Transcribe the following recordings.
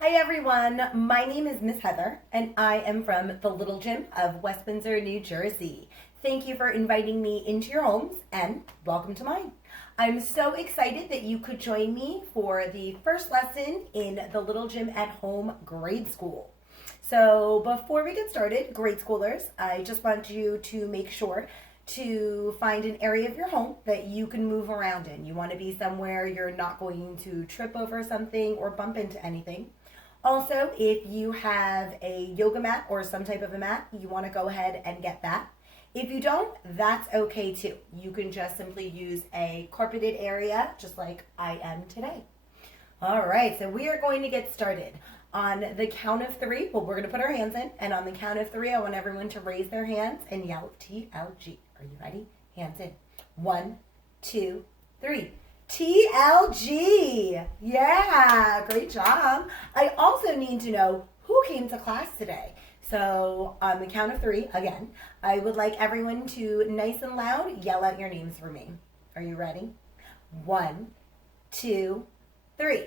Hi everyone, my name is Miss Heather and I am from the Little Gym of West Windsor, New Jersey. Thank you for inviting me into your homes and welcome to mine. I'm so excited that you could join me for the first lesson in the Little Gym at Home grade school. So before we get started, grade schoolers, I just want you to make sure to find an area of your home that you can move around in. You want to be somewhere you're not going to trip over something or bump into anything. Also, if you have a yoga mat or some type of a mat, you want to go ahead and get that. If you don't, that's okay too. You can just simply use a carpeted area just like I am today. All right, so we are going to get started. On the count of three, we're going to put our hands in, and on the count of three, I want everyone to raise their hands and yell TLG. Are you ready? Hands in. 1, 2, 3. TLG. Yeah, great job. I also need to know who came to class today. So on the count of three, again, I would like everyone to nice and loud yell out your names for me. Are you ready? 1, 2, 3.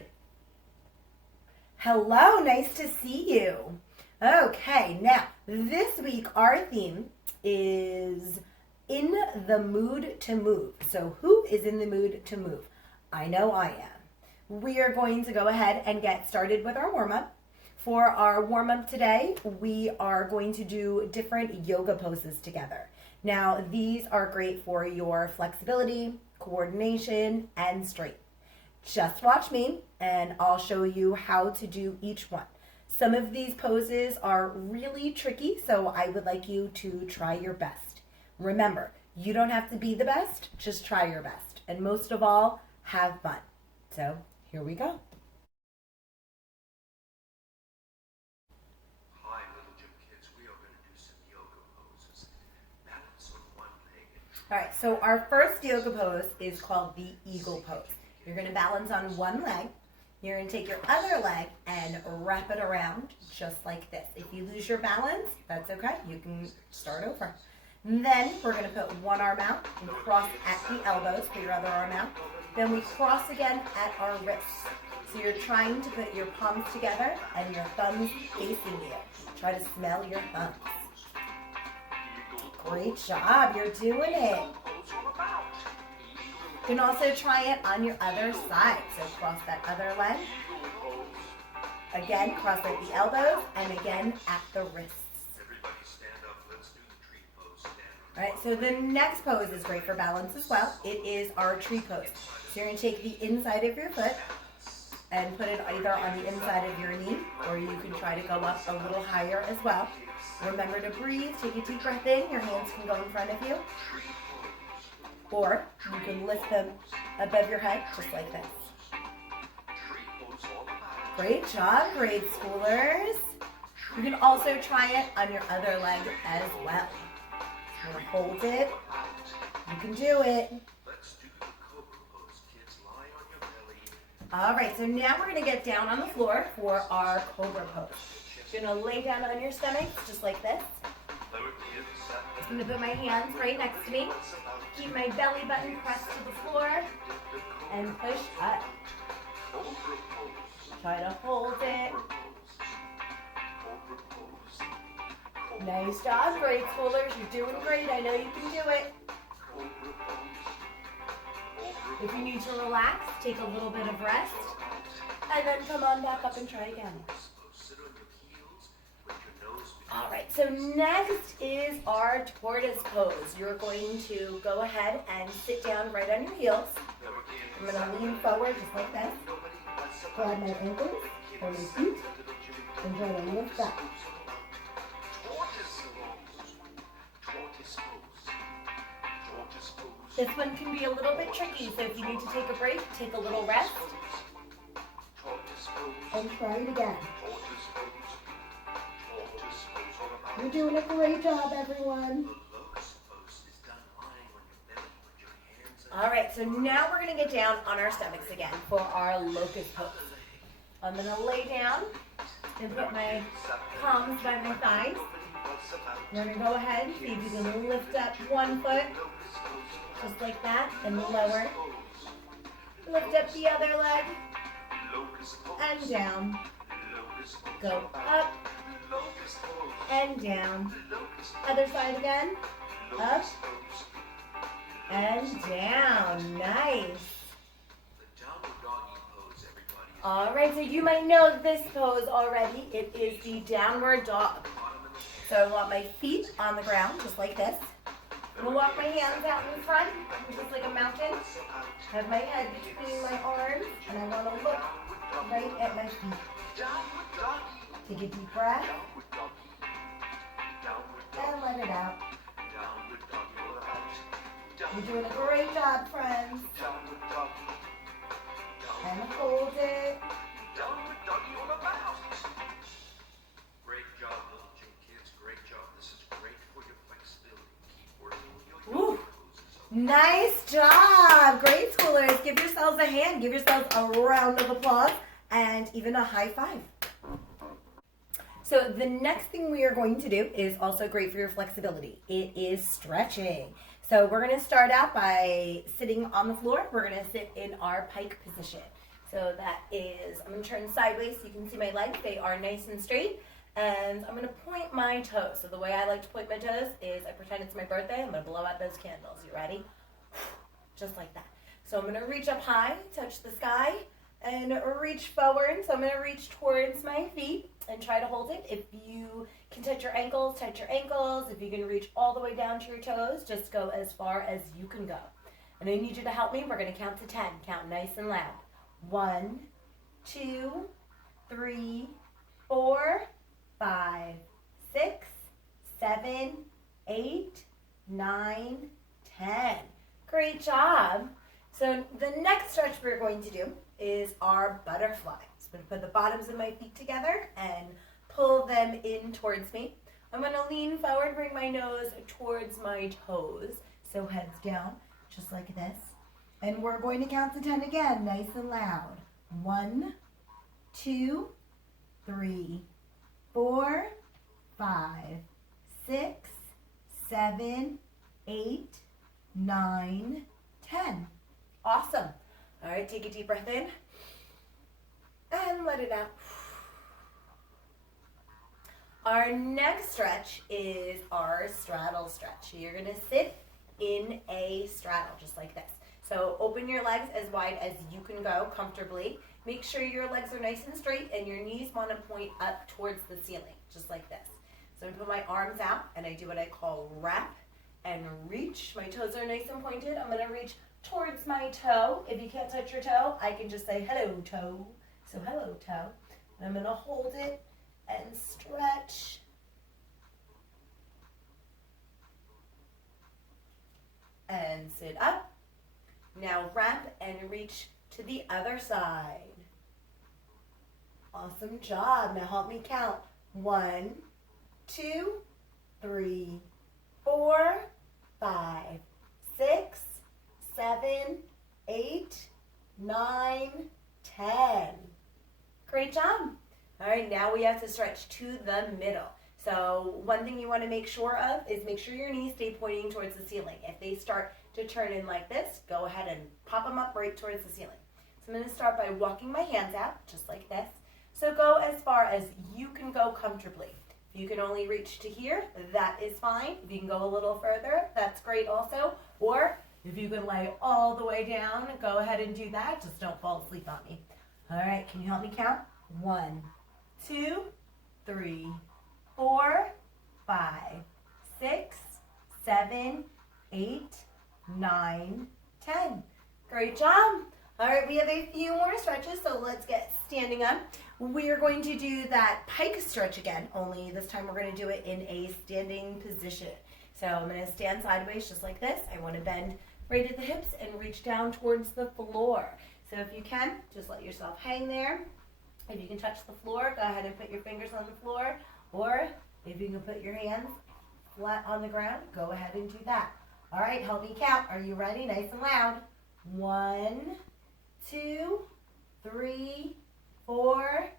Hello, nice to see you. Okay, now this week our theme is in the mood to move. So who is in the mood to move? I know I am. We are going to go ahead and get started with our warm-up. For our warm-up today, we are going to do different yoga poses together. Now, these are great for your flexibility, coordination, and strength. Just watch me, and I'll show you how to do each one. Some of these poses are really tricky, so I would like you to try your best. Remember, you don't have to be the best, just try your best. And most of all, have fun. So, here we go. Hi, Little Gym kids. We are going to do some yoga poses. Balance on one leg and All right, so our first yoga pose is called the eagle pose. You're going to balance on one leg. You're going to take your other leg and wrap it around just like this. If you lose your balance, that's okay. You can start over. And then we're going to put one arm out and cross at the elbows. Put your other arm out. Then we cross again at our wrists. So you're trying to put your palms together and your thumbs facing you. Try to smell your thumbs. Great job. You're doing it. You can also try it on your other side. So cross that other leg. Again, cross at the elbows and again at the wrists. everybody stand up. Let's do the tree pose. Stand on All right, so the next pose is great for balance as well. It is our tree pose. So you're going to take the inside of your foot and put it either on the inside of your knee, or you can try to go up a little higher as well. Remember to breathe. Take a deep breath in. Your hands can go in front of you. Or you can lift them above your head, just like this. tree pose all about. Great job, grade schoolers. You can also try it on your other leg as well. You're gonna hold it. You can do it. Let's do the cobra pose, kids. Lie on your belly. All right, so now we're gonna get down on the floor for our cobra pose. You're gonna lay down on your stomach, just like this. Lower the hips up. I'm gonna put my hands right next to me. Keep my belly button pressed to the floor and push up. Cobra pose. Try to hold it. Cobra pose. Cobra pose. Cobra Nice job, grade schoolers. You're doing great. I know you can do it. pose. Cobra If you need to relax, take a little bit of rest, and then come on back up and try again. pose. Sit on your heels with your nose between All right, so next is our tortoise pose. You're going to go ahead and sit down right on your heels. I'm going to lean forward just like this. Grab my ankles or my feet and try to lift up. Tortoise pose. Tortoise pose. Tortoise pose. This one can be a little bit tricky, so if you need to take a break, take a little rest Tortoise pose. and try it again. Tortoise pose. Tortoise pose all about. You're doing a great job, everyone. The locust pose is done lying on your belly with your hands All right, so now we're going to get down on our stomachs again for our locust pose. I'm going to lay down and put my palms by my thighs. We're going to go ahead and see if you can lift up one foot, just like that, and lower. Lift up the other leg, and down. Go up and down. Other side again. Up and down. Nice. All right, so you might know this pose already. It is the downward dog. So I want my feet on the ground, just like this. I'm gonna walk my hands out in front, just like a mountain. Have my head between my arms, and I want to look right at my feet. Take a deep breath, and let it out. You're doing a great job, friends. And hold it. Great job, little gym kids. Great job. This is great for your flexibility. Keep working on your poses. Nice job. Great schoolers. Give yourselves a hand. Give yourselves a round of applause and even a high five. So the next thing we are going to do is also great for your flexibility. It is stretching. So we're going to start out by sitting on the floor. We're going to sit in our pike position. So that is, I'm going to turn sideways so you can see my legs. They are nice and straight. And I'm going to point my toes. So the way I like to point my toes is I pretend it's my birthday. I'm going to blow out those candles. You ready? Just like that. So I'm going to reach up high, touch the sky, and reach forward. So I'm going to reach towards my feet and try to hold it. If you can touch your ankles, touch your ankles. If you can reach all the way down to your toes, just go as far as you can go. And I need you to help me. We're going to count to 10. Count nice and loud. 1, 2, 3, 4, 5, 6, 7, 8, 9, 10. Great job. So the next stretch we're going to do is our butterfly. So I'm going to put the bottoms of my feet together and pull them in towards me. I'm going to lean forward, bring my nose towards my toes. So heads down, just like this. And we're going to count to 10 again, nice and loud. 1, 2, 3, 4, 5, 6, 7, 8, 9, 10. Awesome. All right, take a deep breath in and let it out. Our next stretch is our straddle stretch. You're going to sit in a straddle, just like this. So open your legs as wide as you can go comfortably. Make sure your legs are nice and straight and your knees want to point up towards the ceiling, just like this. So I'm going to put my arms out and I do what I call wrap and reach. My toes are nice and pointed. I'm going to reach towards my toe. If you can't touch your toe, I can just say hello toe. So hello toe. And I'm going to hold it and stretch. And sit up. Now wrap and reach to the other side. Awesome job. Now help me count. 1, 2, 3, 4, 5, 6, 7, 8, 9, 10. Great job. All right, now we have to stretch to the middle. So one thing you want to make sure of is make sure your knees stay pointing towards the ceiling. If they start to turn in like this, go ahead and pop them up right towards the ceiling. So I'm going to start by walking my hands out, just like this. So go as far as you can go comfortably. If you can only reach to here, that is fine. If you can go a little further, that's great also. Or if you can lay all the way down, go ahead and do that. Just don't fall asleep on me. All right, can you help me count? 1, 2, 3, 4, 5, 6, 7, 8, 9, 10. Great job. All right, we have a few more stretches, so let's get standing up. We are going to do that pike stretch again, only this time we're going to do it in a standing position. So I'm going to stand sideways just like this. I want to bend right at the hips and reach down towards the floor. So if you can, just let yourself hang there. If you can touch the floor, go ahead and put your fingers on the floor. Or if you can put your hands flat on the ground, go ahead and do that. All right, help me count. Are you ready? Nice and loud. 1, 2, 3, 4,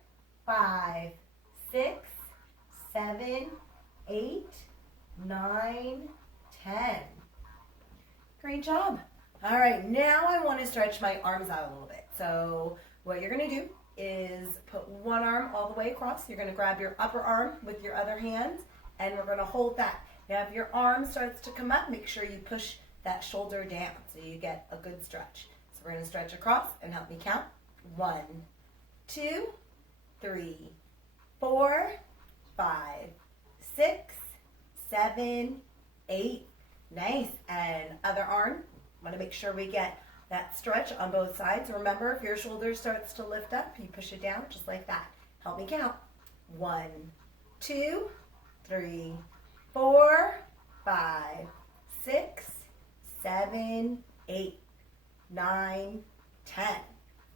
5, 6, 7, 8, 9, 10. Great job. All right, now I want to stretch my arms out a little bit. So what you're going to do is put one arm all the way across. You're going to grab your upper arm with your other hand, and we're going to hold that. Now, if your arm starts to come up, make sure you push that shoulder down so you get a good stretch. So we're going to stretch across and help me count. 1, 2, 3, 4, 5, 6, 7, 8. Nice. And other arm. Want to make sure we get that stretch on both sides. Remember, if your shoulder starts to lift up, you push it down just like that. Help me count. 1, 2, 3, 4, 5, 6, 7, 8, 9, 10.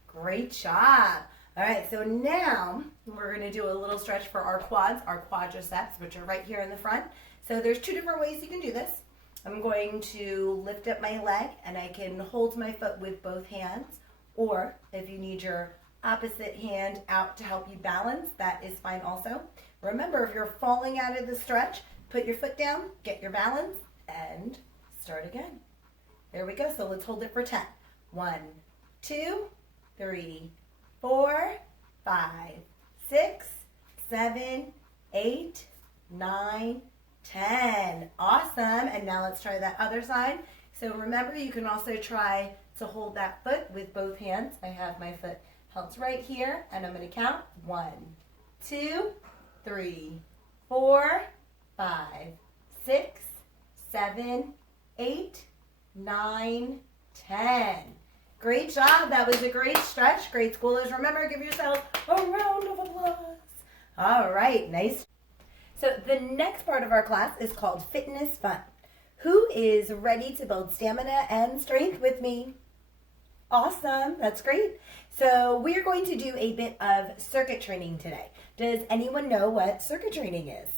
Great job. All right, so now we're going to do a little stretch for our quads, our quadriceps, which are right here in the front. So there's 2 different ways you can do this. I'm going to lift up my leg, and I can hold my foot with both hands, or if you need your opposite hand out to help you balance, that is fine also. Remember, if you're falling out of the stretch, put your foot down, get your balance, and start again. There we go. So let's hold it for 10. 1, 2, 3, 4, 5, 6, 7, 8, 9, 10. Awesome. And now let's try that other side. So remember, you can also try to hold that foot with both hands. I have my foot held right here, and I'm going to count 1, 2, 3, 4, 5, 6, 7, 8, 9, 10. Great job. That was a great stretch. Great schoolers. Remember, give yourself a round of applause. All right. Nice. So the next part of our class is called Fitness Fun. Who is ready to build stamina and strength with me? Awesome. That's great. So we are going to do a bit of circuit training today. Does anyone know what circuit training is?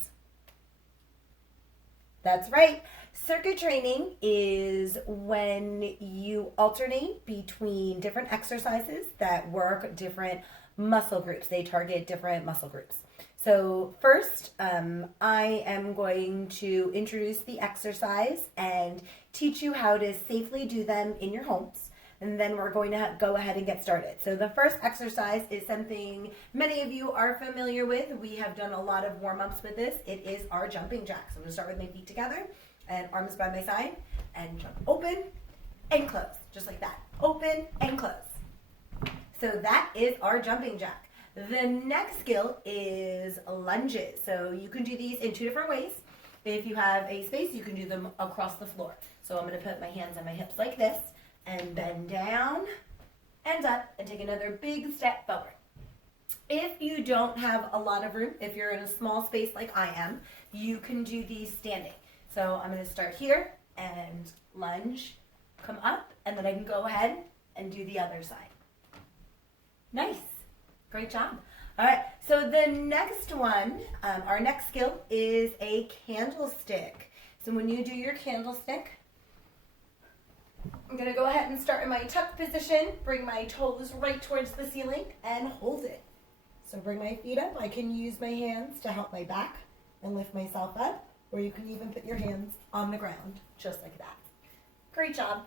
That's right. Circuit training is when you alternate between different exercises that work different muscle groups. They target different muscle groups. So first, I am going to introduce the exercise and teach you how to safely do them in your homes. And then we're going to go ahead and get started. So the first exercise is something many of you are familiar with. We have done a lot of warm-ups with this. It is our jumping jacks. I'm going to start with my feet together and arms by my side and jump open and close, just like that. Open and close. So that is our jumping jack. The next skill is lunges. So you can do these in 2 different ways. If you have a space, you can do them across the floor. So I'm going to put my hands on my hips like this and bend down and up and take another big step forward. If you don't have a lot of room, if you're in a small space like I am, you can do these standing. So I'm going to start here and lunge, come up, and then I can go ahead and do the other side. Nice. Great job. All right, so the next one, our next skill is a candlestick. So when you do your candlestick, I'm going to go ahead and start in my tuck position, bring my toes right towards the ceiling, and hold it. So bring my feet up. I can use my hands to help my back and lift myself up, or you can even put your hands on the ground, just like that. Great job.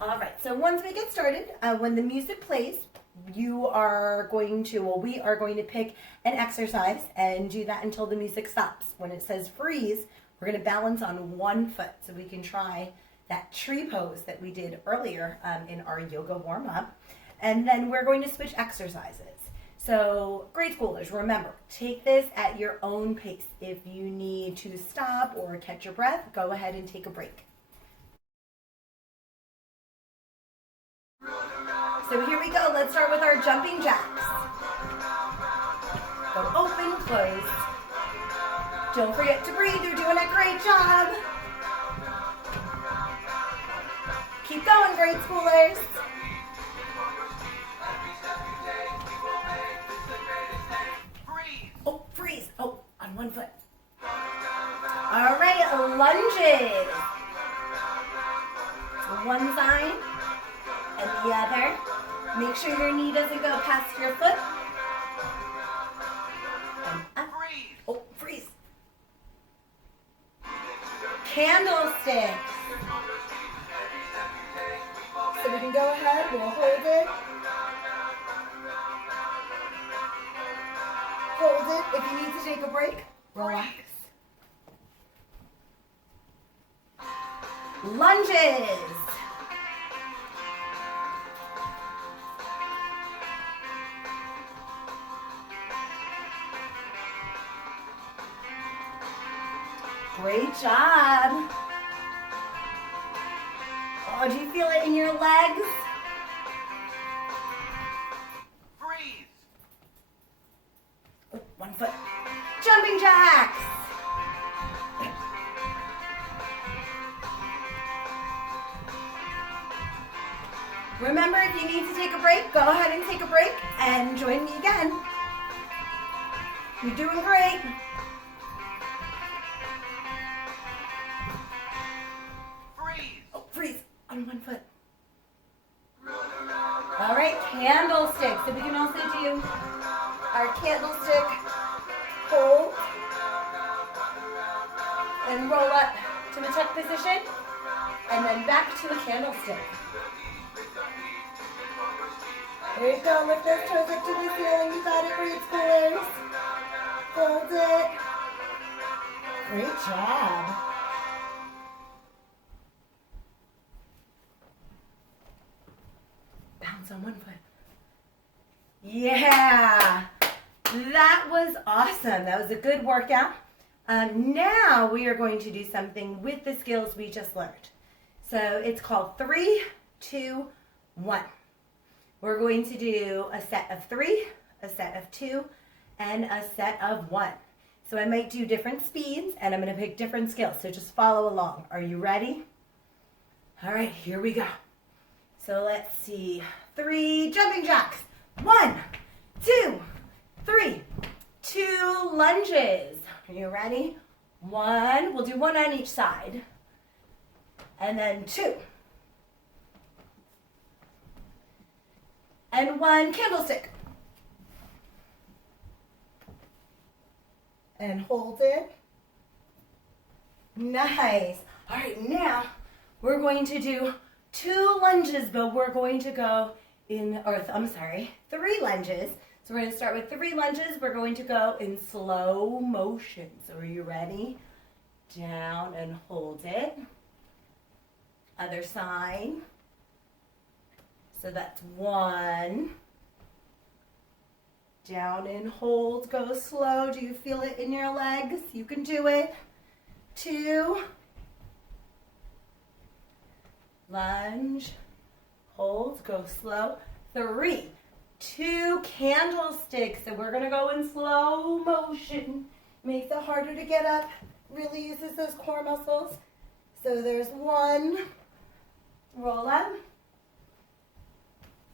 All right, so once we get started, when the music plays, we are going to pick an exercise and do that until the music stops. When it says freeze, we're going to balance on one foot. So we can try that tree pose that we did earlier in our yoga warm-up. And then we're going to switch exercises. So grade schoolers, remember, take this at your own pace. If you need to stop or catch your breath, go ahead and take a break. So here we go. Let's start with our jumping jacks. Go open, close. Don't forget to breathe. You're doing a great job. Keep going, grade schoolers. Oh, freeze. Oh, on one foot. All right, lunges. So one side and the other. Make sure your knee doesn't go past your foot. And up. Oh, freeze. Candlesticks. So we can go ahead, we'll hold it. it. If you need to take a break, relax. Lunges. Great job. Oh, do you feel it in your legs? Freeze! Oh, 1 foot. Jumping jacks. Remember, if you need to take a break, go ahead and take a break and join me again. You're doing great. Freeze! Oh, freeze on 1 foot. All right, candlestick. So we can also do our candlestick hold and roll up to the tuck position and then back to the candlestick. There you go. Lift those toes up to the ceiling. You got it, grade schoolers. Hold it. Great job. Bounce on 1 foot. Yeah. That was awesome. That was a good workout. Now we are going to do something with the skills we just learned. So it's called 3, 2, 1. We're going to do a set of 3, a set of 2, and a set of 1. So I might do different speeds, and I'm going to pick different skills. So just follow along. Are you ready? All right, here we go. So let's see. 3 jumping jacks. 1, 2, 3. 2 lunges. Are you ready? 1. We'll do 1 on each side. And then 2. And 1 candlestick. And hold it. Nice. All right, now we're going to do 2 lunges, but we're going to go in, or I'm sorry, 3 lunges. So we're going to start with 3 lunges. We're going to go in slow motion. So are you ready? Down and hold it. Other side. So that's 1. Down and hold, go slow. Do you feel it in your legs? You can do it. 2. Lunge, hold, go slow. 3. 2 candlesticks. So we're gonna go in slow motion. Makes it harder to get up. Really uses those core muscles. So there's 1. Roll up.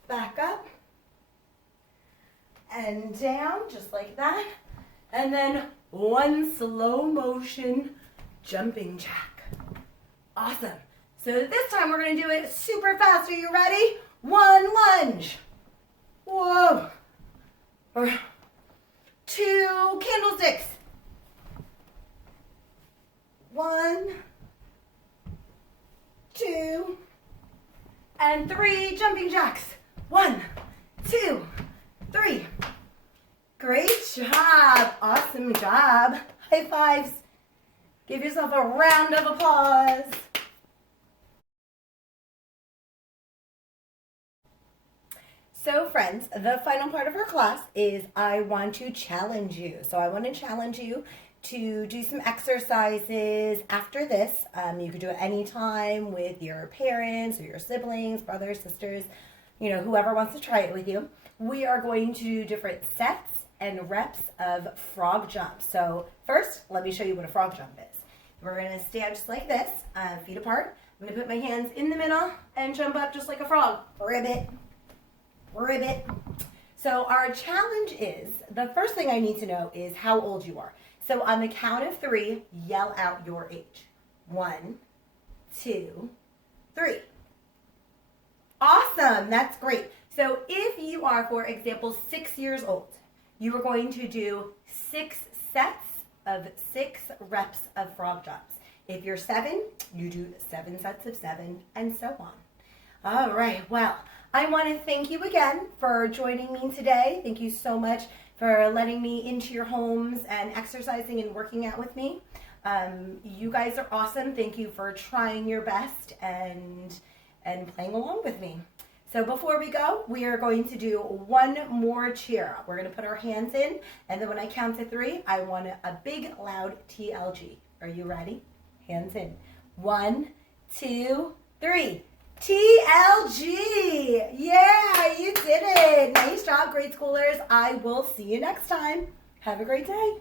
Back up. And down, just like that. And then 1 slow motion jumping jack. Awesome. So this time we're going to do it super fast. Are you ready? 1 lunge. Whoa. Or 2 candlesticks. 1, 2, and 3 jumping jacks. 1, 2, 3. Great job. Awesome job. High fives. Give yourself a round of applause. So friends, the final part of our class is I want to challenge you. So I want to challenge you to do some exercises after this. You could do it anytime with your parents or your siblings, brothers, sisters, you know, whoever wants to try it with you. We are going to do different sets and reps of frog jumps. So first, let me show you what a frog jump is. We're going to stand just like this, feet apart. I'm going to put my hands in the middle and jump up just like a frog. Ribbit, ribbit. So our challenge is, the first thing I need to know is how old you are. So on the count of 3, yell out your age. 1, 2, 3. Awesome, that's great. So if you are, for example, 6 years old, you are going to do 6 sets of 6 reps of frog jumps. If you're 7, you do 7 sets of 7, and so on. All right, well, I want to thank you again for joining me today. Thank you so much for letting me into your homes and exercising and working out with me. You guys are awesome. Thank you for trying your best and playing along with me. So before we go, we are going to do one more cheer. We're going to put our hands in, and then when I count to 3, I want a big, loud TLG. Are you ready? Hands in. 1, 2, 3. TLG! Yeah, you did it! Nice job, grade schoolers. I will see you next time. Have a great day.